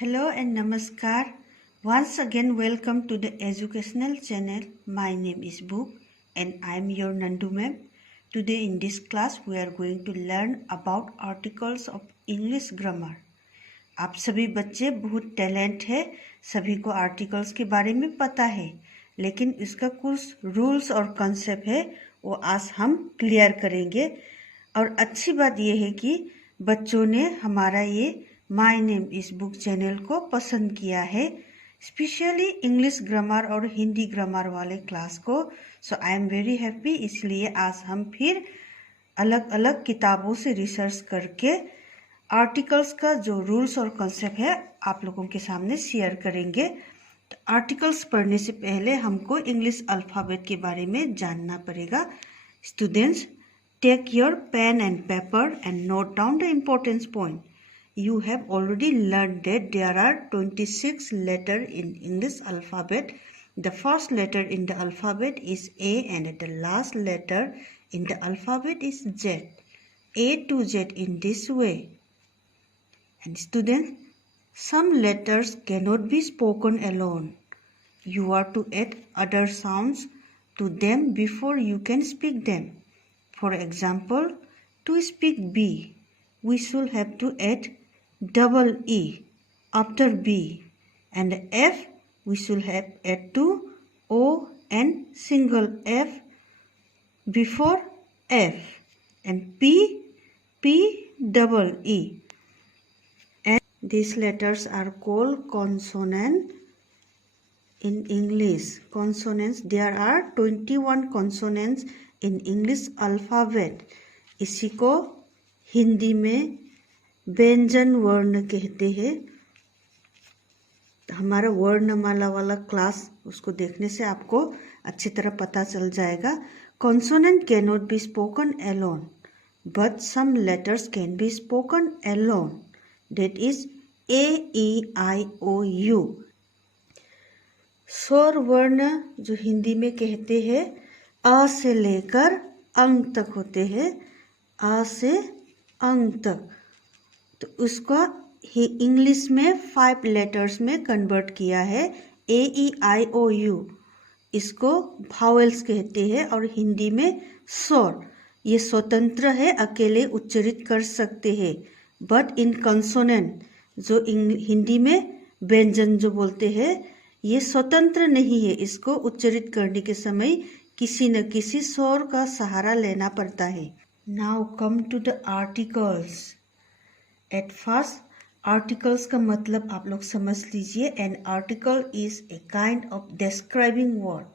Hello and Namaskar. Once again, welcome to the educational channel. My name is Book and I am your Nandu ma'am. Today in this class, we are going to learn about articles of English grammar. आप सभी बच्चे बहुत talent है, सभी को articles के बारे में पता है, लेकिन इसका कुछ रूल्स और कॉन्सेप्ट है वो आज हम क्लियर करेंगे। और अच्छी बात यह है कि बच्चों ने हमारा ये माय नेम इस बुक चैनल को पसंद किया है, स्पेशली इंग्लिश ग्रामर और हिंदी ग्रामर वाले क्लास को। सो आई एम वेरी हैप्पी। इसलिए आज हम फिर अलग अलग किताबों से रिसर्च करके आर्टिकल्स का जो रूल्स और कॉन्सेप्ट है आप लोगों के सामने शेयर करेंगे। तो आर्टिकल्स पढ़ने से पहले हमको इंग्लिश अल्फ़ाबेट के बारे में जानना पड़ेगा। Students, take your pen and paper and note down the importance point. You have already learned that there are 26 letters in English alphabet. The first letter in the alphabet is A and the last letter in the alphabet is Z. A to Z in this way. And students, some letters cannot be spoken alone. You are to add other sounds to them before you can speak them. For example, to speak B, we should have to add double E after B, and F we should have add to O and single F before F, and P double E, and these letters are called consonant in English. Consonants, there are 21 consonants in English alphabet. इसी को हिंदी में व्यंजन वर्ण कहते हैं। हमारा वर्णमाला वाला क्लास उसको देखने से आपको अच्छी तरह पता चल जाएगा। Consonant can not be spoken alone but some letters can be spoken alone, that is A E I O U. स्वर वर्ण जो हिंदी में कहते हैं अ से लेकर अंग तक होते हैं, अ से अंग तक, तो उसका ही इंग्लिश में 5 लेटर्स में कन्वर्ट किया है, ए ई आई ओ यू। इसको वावेल्स कहते हैं और हिंदी में स्वर। ये स्वतंत्र है, अकेले उच्चारित कर सकते हैं। बट इन कंसोनेंट जो हिंदी में व्यंजन जो बोलते हैं ये स्वतंत्र नहीं है, इसको उच्चारित करने के समय किसी न किसी स्वर का सहारा लेना पड़ता है। Now come to the articles. At first, articles का मतलब आप लोग समझ लीजिए। An article is a kind of describing word.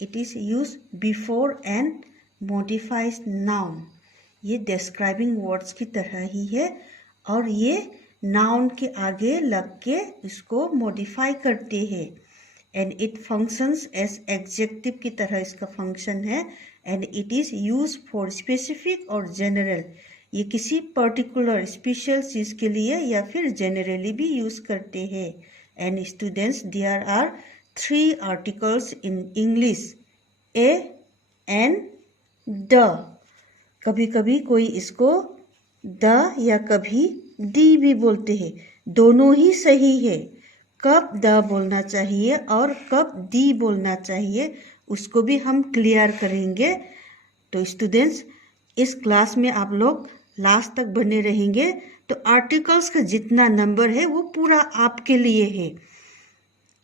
It is use before and modifies noun. ये डिस्क्राइबिंग वर्ड्स की तरह ही है और ये नाउन के आगे लग के इसको मॉडिफाई करते हैं। And it functions as adjective की तरह इसका फंक्शन है। And it is use for specific और जनरल. ये किसी पर्टिकुलर स्पेशल चीज़ के लिए या फिर जनरली भी यूज़ करते हैं। And students, there are 3 articles in English, a an the. कभी कभी कोई इसको द या कभी दी भी बोलते हैं, दोनों ही सही है। कब द बोलना चाहिए और कब दी बोलना चाहिए उसको भी हम क्लियर करेंगे। तो स्टूडेंट्स, इस क्लास में आप लोग लास्ट तक बने रहेंगे। तो आर्टिकल्स का जितना नंबर है वो पूरा आपके लिए है।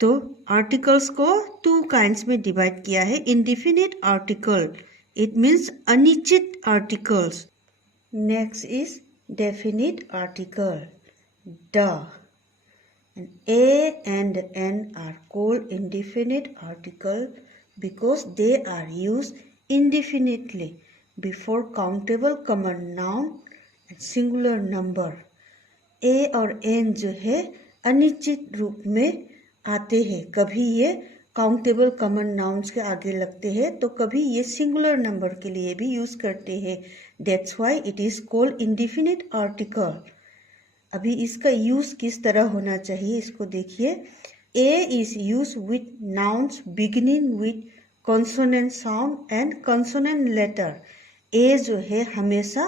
तो आर्टिकल्स को 2 काइंड्स में डिवाइड किया है। इंडिफिनिट आर्टिकल, इट मीन्स अनिश्चित articles. Next is definite article, the. A and N are called indefinite article because they are used indefinitely before countable common noun and singular number. A और N जो है अनिश्चित रूप में आते हैं। कभी ये काउंटेबल कॉमन नाउन्स के आगे लगते हैं तो कभी ये सिंगुलर नंबर के लिए भी यूज़ करते हैं। That's why it is called indefinite article. अभी इसका यूज़ किस तरह होना चाहिए इसको देखिए। A is use with nouns beginning with consonant sound and consonant letter. A जो है हमेशा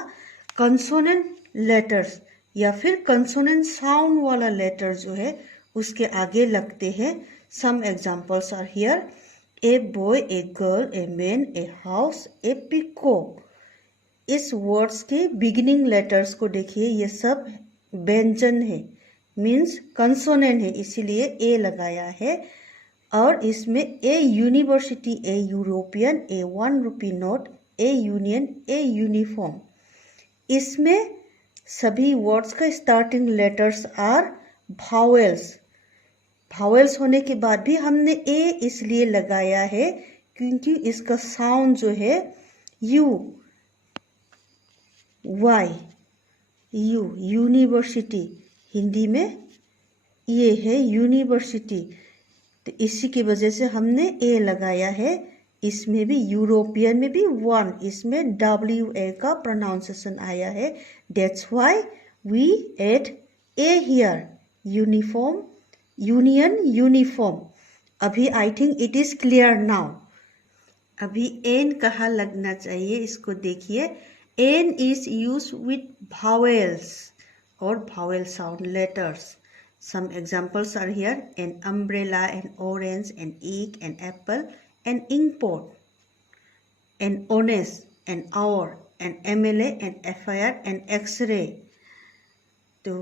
कॉन्सोनेंट लेटर्स या फिर कंसोनेंट साउंड वाला लेटर जो है उसके आगे लगते हैं। Some examples are here, a boy, a girl, a man, a house, a peacock. इस वर्ड्स के बिगिनिंग लेटर्स को देखिए, ये सब व्यंजन है, मीन्स कंसोनेंट है, इसीलिए ए लगाया है। और इसमें a university, a European, a 1 rupee note, a union, a uniform. इसमें सभी वर्ड्स का starting letters are vowels. Vowels होने के बाद भी हमने ए इसलिए लगाया है क्योंकि इसका साउंड जो है U, Y, U, university, Hindi में ये है यूनिवर्सिटी, तो इसी की वजह से हमने ए लगाया है। इसमें भी यूरोपियन में भी 1, इसमें WA का प्रोनाउंसिएशन आया है, that's why we add a here. Uniform, union, uniform. अभी I think it is clear now. अभी एन कहाँ लगना चाहिए इसको देखिए। An is use with vowels और vowel sound letters. Some examples are here, an umbrella, an orange, an egg, an apple, an inkpot, an honest, an hour, an MLA, an FIR, an X-ray। तो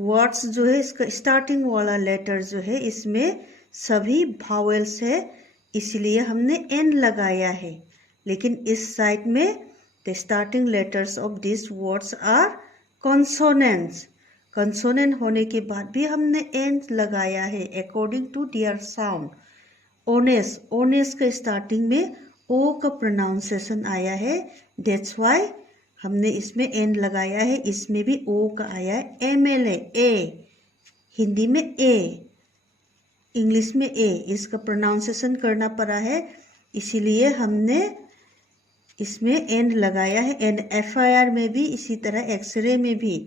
words जो है इसका starting वाला letter जो है इसमें सभी भावेल्स है, इसलिए हमने एन लगाया है। लेकिन इस साइड में the starting letters of this words are consonants. Consonant होने के बाद भी हमने एन लगाया है according to their sound. Ones, ones के स्टार्टिंग में ओ का प्रोनाउंसिएशन आया है, दैट्स व्हाई हमने इसमें एन लगाया है। इसमें भी ओ का आया है। MLA, ए, हिंदी में ए, इंग्लिश में ए, इसका प्रोनाउंसिएशन करना पड़ा है, इसीलिए हमने इसमें एन लगाया है। एंड FIR में भी इसी तरह, एक्सरे में भी।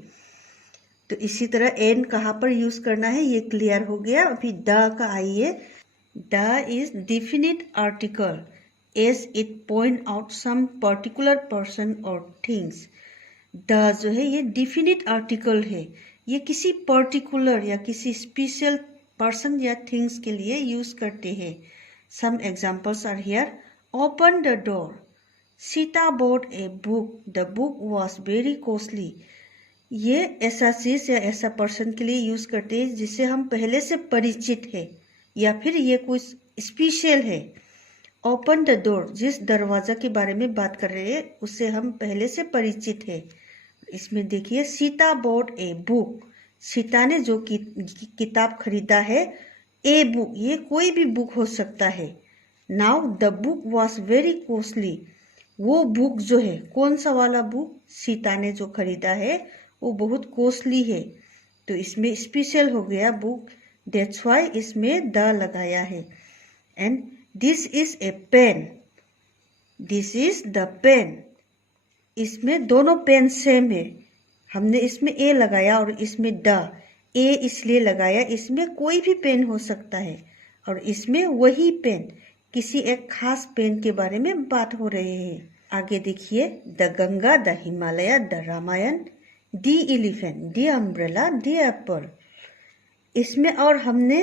तो इसी तरह एन कहाँ पर यूज करना है ये क्लियर हो गया। अभी द का आइए। The is definite article as it point out some particular person और थिंग्स। द जो है ये डिफिनिट आर्टिकल है, ये किसी पर्टिकुलर या किसी स्पेशल पर्सन या थिंग्स के लिए यूज करते हैं। Some examples are here, open the door, Sita bought a book, the book was very costly. ये ऐसा चीज या ऐसा पर्सन के लिए यूज करते हैं जिससे हम पहले से परिचित है या फिर ये कुछ स्पेशल है। ओपन द डोर, जिस दरवाजा के बारे में बात कर रहे हैं उससे हम पहले से परिचित है। इसमें देखिए, Sita bought a book, Sita ने जो किताब खरीदा है। ए बुक, ये कोई भी बुक हो सकता है। Now the book was very costly, वो बुक जो है, कौन सा वाला बुक, सीता ने जो खरीदा है वो बहुत कॉस्टली है, तो इसमें स्पेशल हो गया बुक, दैट्स व्हाई इसमें द लगाया है। And this is a pen, this is the pen, इसमें दोनों पेन सेम है, हमने इसमें ए लगाया और इसमें द। ए इसलिए लगाया, इसमें कोई भी पेन हो सकता है और इसमें वही पेन, किसी एक खास पेन के बारे में बात हो रही है। आगे देखिए, the Ganga, the Himalaya, the Ramayana, the elephant, the umbrella, the apple. इसमें और हमने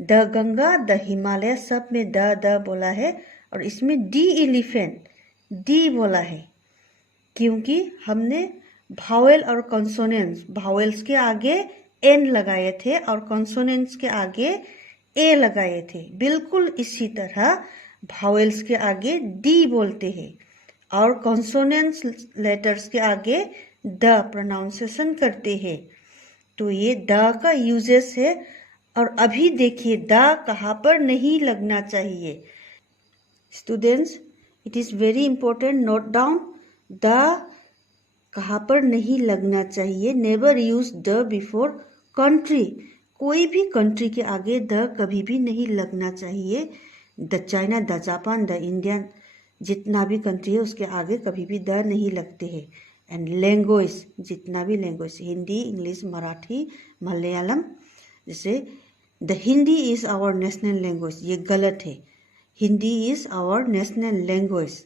द गंगा, द हिमालय सब में द बोला है और इसमें दी एलिफेंट, दी बोला है क्योंकि हमने भावेल और कॉन्सोनेंट्स, भावेल्स के आगे एन लगाए थे और कॉन्सोनेंट्स के आगे ए लगाए थे। बिल्कुल इसी तरह भावेल्स के आगे डी बोलते हैं और कॉन्सोनेंट्स लेटर्स के आगे द प्रोनाउंसिएशन करते हैं। तो ये द का यूजेस है। और अभी देखिए द कहाँ पर नहीं लगना चाहिए। Students, it is very important, note down, the कहाँ पर नहीं लगना चाहिए। Never use the before country, कोई भी कंट्री के आगे द कभी भी नहीं लगना चाहिए। The China, the Japan, the Indian, जितना भी कंट्री है उसके आगे कभी भी द नहीं लगते हैं। एंड लैंग्वेज, जितना भी लैंग्वेज, हिंदी, इंग्लिश, मराठी, मलयालम, जैसे the Hindi is our national language, ये गलत है। Hindi is our national language.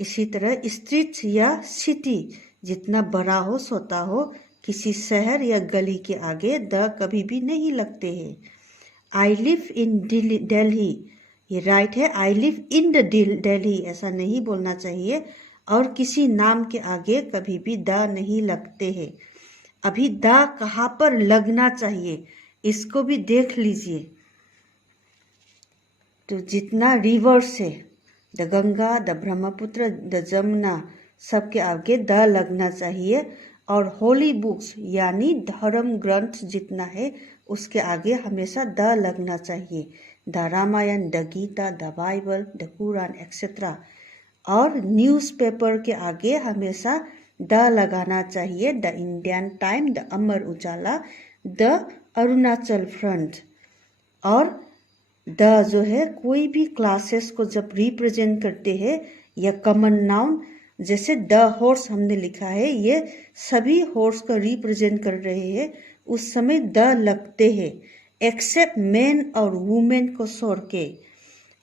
इसी तरह स्ट्रीट या सिटी, जितना बड़ा हो, छोटा हो, किसी शहर या गली के आगे द कभी भी नहीं लगते हैं। आई लिव इन दिल्ली, ये राइट है। I live in the Delhi ऐसा नहीं बोलना चाहिए। और किसी नाम के आगे कभी भी द नहीं लगते हैं। अभी द कहाँ पर लगना चाहिए इसको भी देख लीजिए। तो जितना रिवर्स है, the Ganga, the Brahmaputra, the Jamuna, सबके आगे द लगना चाहिए। और होली बुक्स यानी धर्म ग्रंथ जितना है उसके आगे हमेशा द लगना चाहिए। The Ramayana, the Gita, the Bible, the Quran etcetera. और न्यूज़पेपर के आगे हमेशा द लगाना चाहिए। The Indian Time, the Amar Ujala, the Arunachal Front. और द जो है कोई भी क्लासेस को जब रिप्रेजेंट करते हैं या कॉमन नाउन, जैसे द हॉर्स हमने लिखा है, ये सभी हॉर्स को रिप्रेजेंट कर रहे हैं, उस समय द लगते हैं एक्सेप्ट मैन और वुमेन को छोड़ के।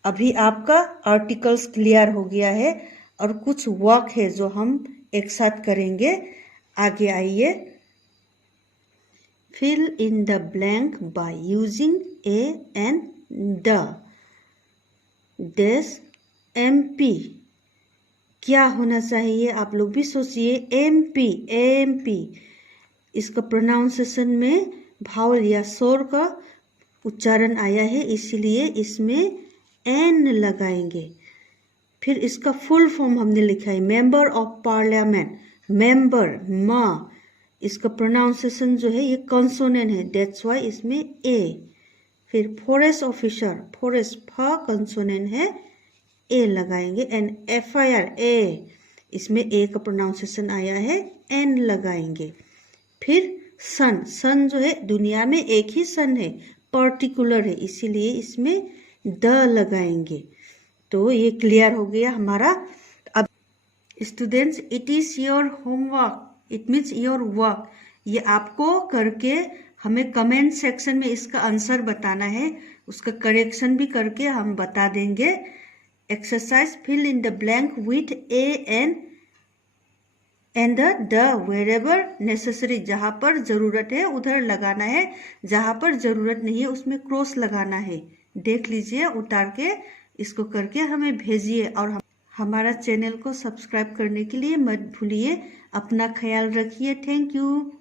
अभी आपका आर्टिकल्स क्लियर हो गया है और कुछ वर्क है जो हम एक साथ करेंगे। आगे आइए। Fill in the blank by using a and the. देश एमपी क्या होना चाहिए, आप लोग भी सोचिए। एमपी, एमपी इसका प्रोनाउंसिएशन में भावल या स्वर का उच्चारण आया है, इसलिए इसमें एन लगाएंगे। फिर इसका फुल फॉर्म हमने लिखा है मेंबर ऑफ पार्लियामेंट। मेंबर म, इसका प्रोनाउंसिएशन जो है ये कंसोनेंट है, दैट्स वाई इसमें ए। फिर फॉरेस्ट ऑफिसर, फॉरेस्ट फ कंसोनेंट है, ए लगाएंगे। एंड एफआईआर ए, इसमें ए का प्रोनाउंसिएशन आया है, एन लगाएंगे। फिर सन, सन जो है दुनिया में एक ही सन है, पर्टिकुलर है, इसीलिए इसमें द लगाएंगे। तो ये क्लियर हो गया हमारा। अब students, it is your homework, it means your work. ये आपको करके हमें कमेंट सेक्शन में इसका आंसर बताना है, उसका करेक्शन भी करके हम बता देंगे। Exercise fill in the blank with a and the wherever necessary. जहाँ पर जरूरत है उधर लगाना है, जहाँ पर जरूरत नहीं है उसमें क्रॉस लगाना है। देख लीजिए, उतार के इसको करके हमें भेजिए। और हमारा चैनल को सब्सक्राइब करने के लिए मत भूलिए। अपना ख्याल रखिए। Thank you.